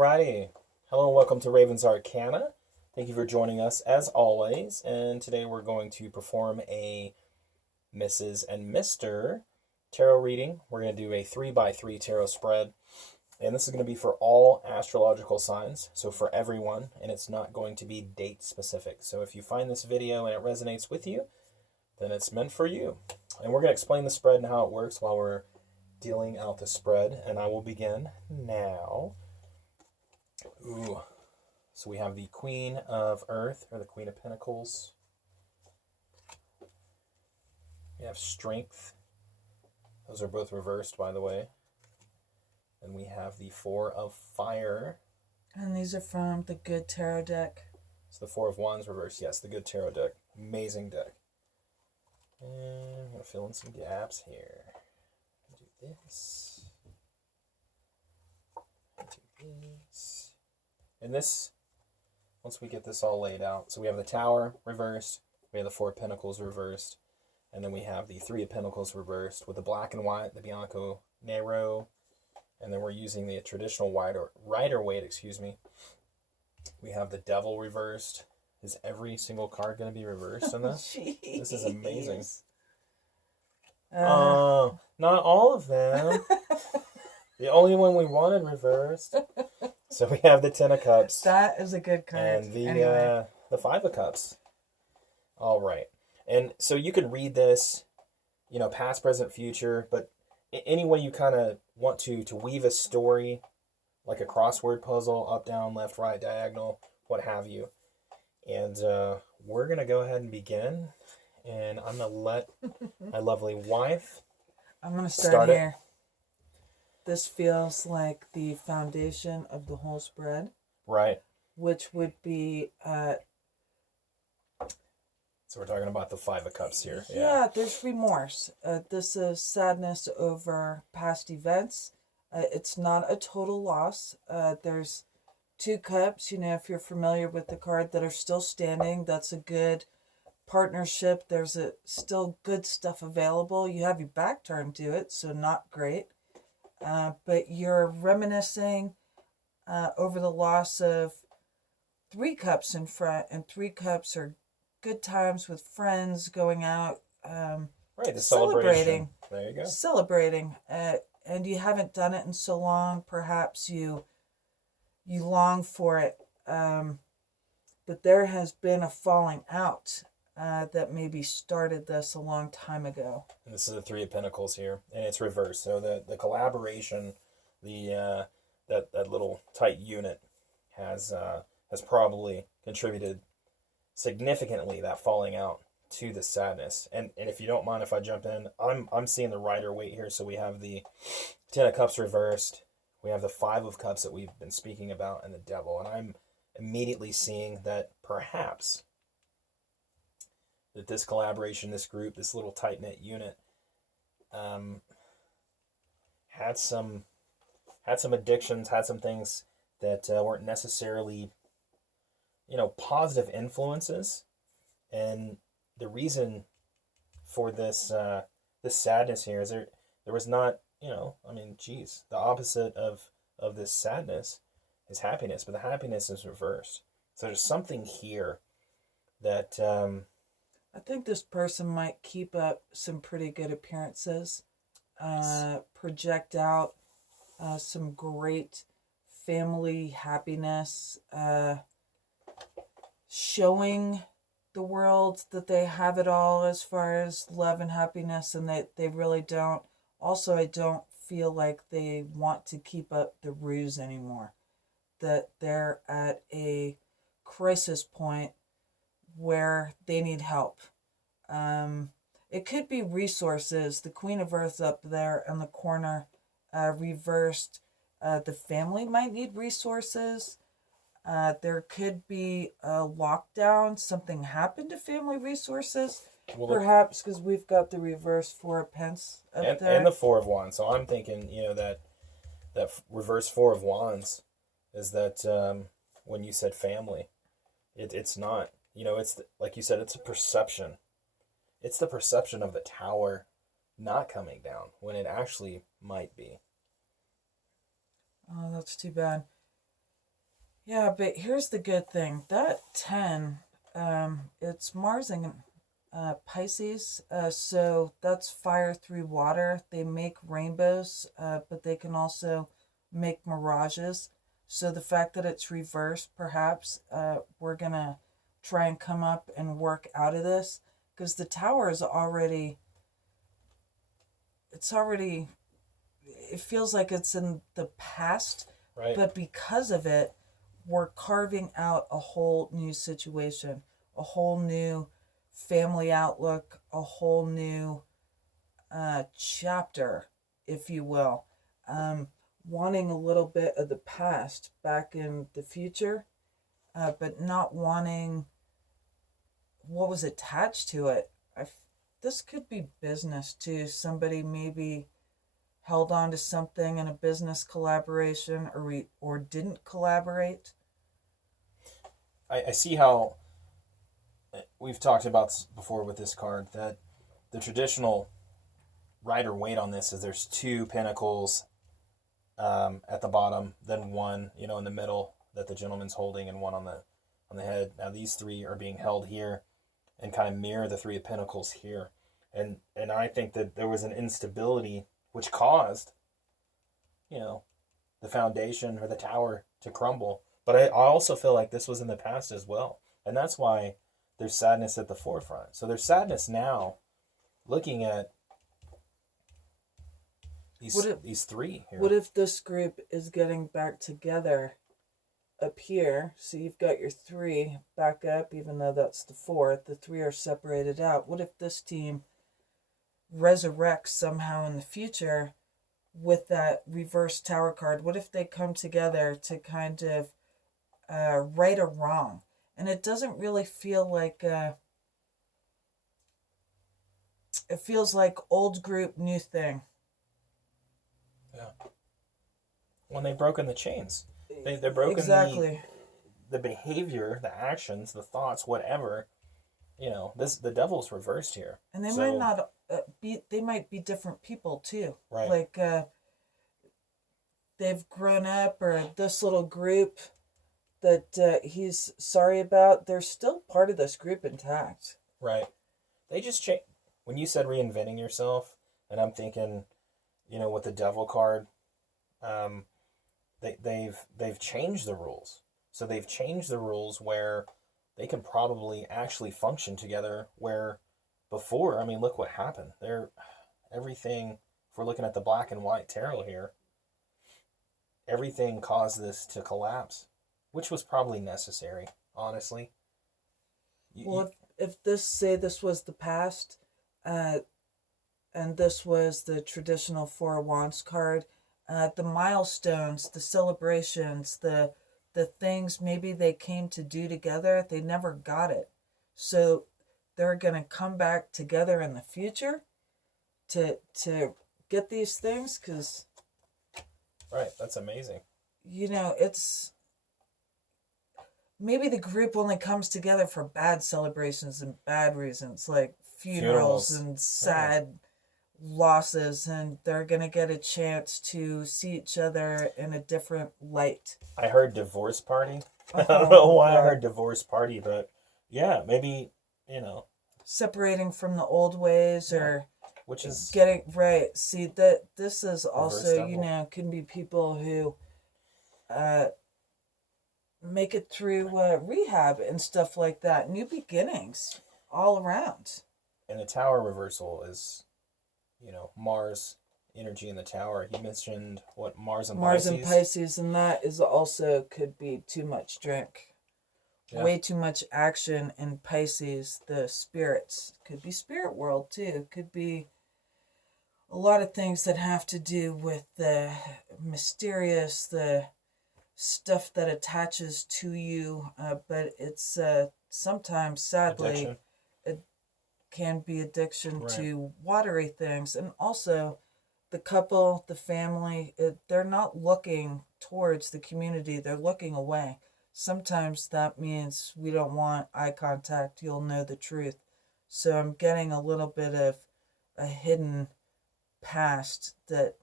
Alrighty. Hello and welcome to Raven's Arcana. Thank you for joining us as always. And today we're going to perform a Mrs. and Mr. tarot reading. We're going to do a 3x3 tarot spread. And this is going to be for all astrological signs, so for everyone, and it's not going to be date specific. So if you find this video and it resonates with you, then it's meant for you. And we're going to explain the spread and how it works while we're dealing out the spread, and I will begin now. Ooh. So we have the Queen of Earth, or the Queen of Pentacles. We have Strength. Those are both reversed, by the way. And we have the Four of Fire. And these are from the Good Tarot deck. So the Four of Wands reversed. Yes, the Good Tarot deck. Amazing deck. And I'm going to fill in some gaps here. Do this. Do this. And this, once we get this all laid out, so we have the Tower reversed, we have the Four of Pentacles reversed, and then we have the Three of Pentacles reversed with the black and white, the Bianco Nero, and then we're using the traditional Rider-Waite, We have the Devil reversed. Is every single card going to be reversed in this? This is amazing. Not all of them. The only one we wanted reversed. So we have the Ten of Cups. That is a good card. And the Five of Cups. All right. And so you can read this, past, present, future, but any way you kind of want to weave a story, like a crossword puzzle, up, down, left, right, diagonal, what have you. And we're going to go ahead and begin. And I'm going to let my lovely wife I'm going to start here. This feels like the foundation of the whole spread. Right. Which would be... So we're talking about the Five of Cups here. Yeah, there's remorse. This is sadness over past events. It's not a total loss. There's two cups, if you're familiar with the card, that are still standing. That's a good partnership. There's still good stuff available. You have your back turned to it, so not great. But you're reminiscing over the loss of three cups in front, and three cups are good times with friends, going out, right, the celebrating. There you go. Celebrating, and you haven't done it in so long. Perhaps you long for it, but there has been a falling out that maybe started this a long time ago. And this is the Three of Pentacles here, and it's reversed. So the collaboration, that little tight unit has probably contributed significantly, that falling out, to the sadness. And if you don't mind if I jump in, I'm seeing the Rider-Waite here. So we have the Ten of Cups reversed, we have the Five of Cups that we've been speaking about, and the Devil. And I'm immediately seeing that perhaps that this collaboration, this group, this little tight-knit unit had some addictions, had some things that weren't necessarily positive influences. And the reason for this this sadness here is there was not, the opposite of this sadness is happiness, but the happiness is reversed. So there's something here that I think this person might keep up some pretty good appearances, project out some great family happiness, showing the world that they have it all as far as love and happiness, and that they really don't. Also, I don't feel like they want to keep up the ruse anymore, that they're at a crisis point where they need help. It could be resources. The Queen of Earth up there in the corner, reversed. The family might need resources. There could be a lockdown. Something happened to family resources. Well, perhaps because we've got the reverse Four of Pence up there. And the Four of Wands. So I'm thinking, that reverse Four of Wands is that when you said family, it's not. It's like you said, it's a perception. It's the perception of the Tower not coming down when it actually might be. Oh, that's too bad. Yeah, but here's the good thing. That 10, it's Mars and Pisces, so that's fire through water. They make rainbows, but they can also make mirages. So the fact that it's reversed, perhaps we're going to try and come up and work out of this, because the tower is already, it feels like it's in the past, Right. but because of it, we're carving out a whole new situation, a whole new family outlook, a whole new chapter, if you will. Wanting a little bit of the past back in the future, but not wanting what was attached to it. This could be business too. Somebody maybe held on to something in a business collaboration, or didn't collaborate. I see how we've talked about before with this card that the traditional rider weight on this is there's two pentacles at the bottom, then one, in the middle that the gentleman's holding, and one on the head. Now these three are being held here and kind of mirror the three of pentacles here. And I think that there was an instability which caused, the foundation or the tower to crumble. But I also feel like this was in the past as well. And that's why there's sadness at the forefront. So there's sadness now looking at these three here. What if this group is getting back together up here? So you've got your three back up, even though that's the fourth. The three are separated out. What if this team resurrects somehow in the future with that reverse tower card? What if they come together to kind of right a wrong? And it doesn't really feel like it feels like old group, new thing. Yeah. When they've broken the chains, they're broken exactly the behavior, the actions, the thoughts, whatever. The devil's reversed here, and they might not be. They might be different people too. Right. Like they've grown up, or this little group that he's sorry about, they're still part of this group intact. Right. They just change. When you said reinventing yourself, and I'm thinking, with the devil card, they've changed the rules. So they've changed the rules where they can probably actually function together, where before, look what happened. Everything, if we're looking at the black and white tarot here, everything caused this to collapse, which was probably necessary, honestly. If this was the past, and this was the traditional Four of Wands card, the milestones, the celebrations, the things maybe they came to do together, they never got it. So they're going to come back together in the future to get these things, because... Right, that's amazing. It's... Maybe the group only comes together for bad celebrations and bad reasons, like funerals and sad losses, and they're going to get a chance to see each other in a different light. I heard divorce party. I don't know why I heard divorce party, but yeah, maybe, separating from the old ways, or which is getting right. See, that this is also, can be people who make it through rehab and stuff like that. New beginnings all around. And the tower reversal is, Mars energy in the tower. He mentioned what Mars and Pisces, and that is also could be too much drink. Yeah. Way too much action in Pisces. The spirits could be spirit world too. Could be a lot of things that have to do with the mysterious, the stuff that attaches to you, but it's sometimes, sadly, addiction. It can be addiction to watery things. And also the couple, the family, they're not looking towards the community, they're looking away. Sometimes that means we don't want eye contact, you'll know the truth. So I'm getting a little bit of a hidden past that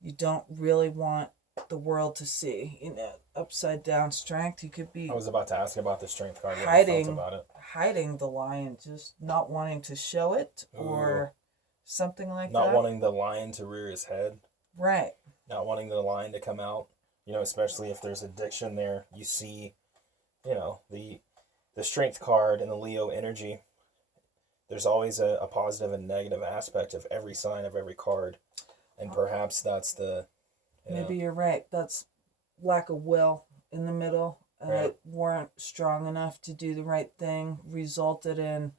you don't really want the world to see. You know, upside down strength. You could be I was about to ask about the strength card. What you felt about it. hiding the lion, just not wanting to show it, or something like that. Not wanting the lion to rear his head. Right. Not wanting the lion to come out. You know, especially if there's addiction there. You see, you know, the strength card and the Leo energy. There's always a positive and negative aspect of every sign of every card. And perhaps that's the... Maybe you're right. That's lack of will in the middle. Right. Weren't strong enough to do the right thing. Resulted in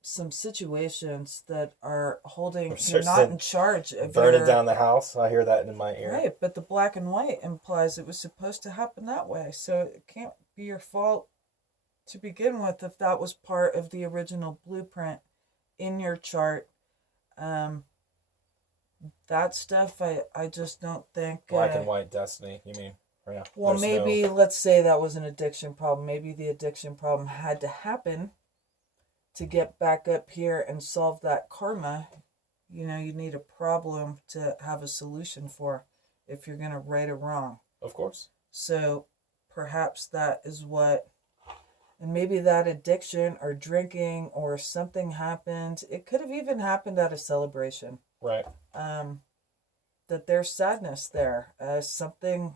some situations that are holding... You're not in charge of burning down the house. I hear that in my ear. Right, but the black and white implies it was supposed to happen that way. So it can't be your fault to begin with if that was part of the original blueprint in your chart. That stuff, I just don't think... Black and white destiny, you mean? Yeah. Well, maybe, let's say that was an addiction problem. Maybe the addiction problem had to happen to get back up here and solve that karma. You know, you need a problem to have a solution for if you're going to right or wrong. Of course. So perhaps that is what... And maybe that addiction or drinking or something happened. It could have even happened at a celebration. Right. That there's sadness there. Something,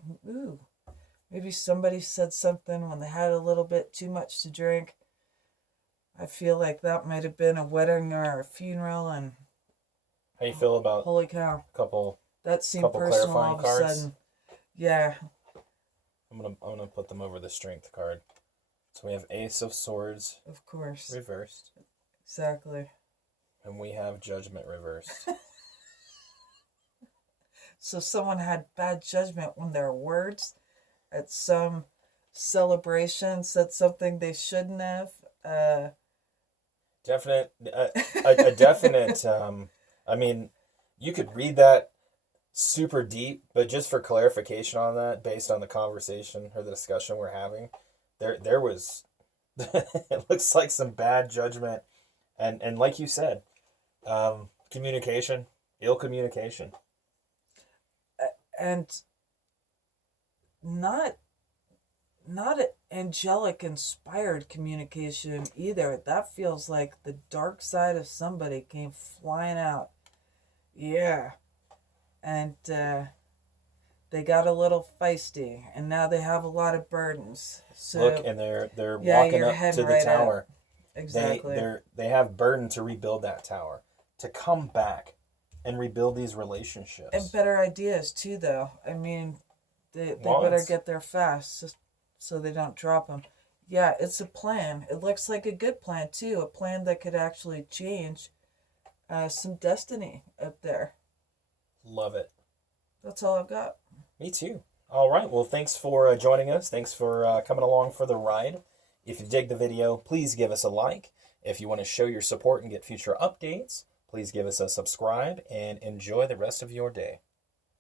maybe somebody said something when they had a little bit too much to drink. I feel like that might have been a wedding or a funeral, and... How you feel about... Holy cow. That seemed personal all of a sudden. Yeah. I'm gonna put them over the strength card. So we have Ace of Swords. Of course. Reversed. Exactly. And we have Judgment reversed. So someone had bad judgment when their words at some celebration said something they shouldn't have. A definite. I mean, you could read that super deep, but just for clarification on that, based on the conversation or the discussion we're having, there was. It looks like some bad judgment, and like you said, communication, ill communication. And not angelic inspired communication either. That feels like the dark side of somebody came flying out. Yeah. And they got a little feisty, and now they have a lot of burdens. So look, and they're walking up to the tower. Exactly. They have burden to rebuild that tower, to come back and rebuild these relationships. And better ideas too, though. I mean, they better get there fast so they don't drop them. Yeah, it's a plan. It looks like a good plan too. A plan that could actually change some destiny up there. Love it. That's all I've got. Me too. All right. Well, thanks for joining us. Thanks for coming along for the ride. If you dig the video, please give us a like. If you want to show your support and get future updates, please give us a subscribe and enjoy the rest of your day.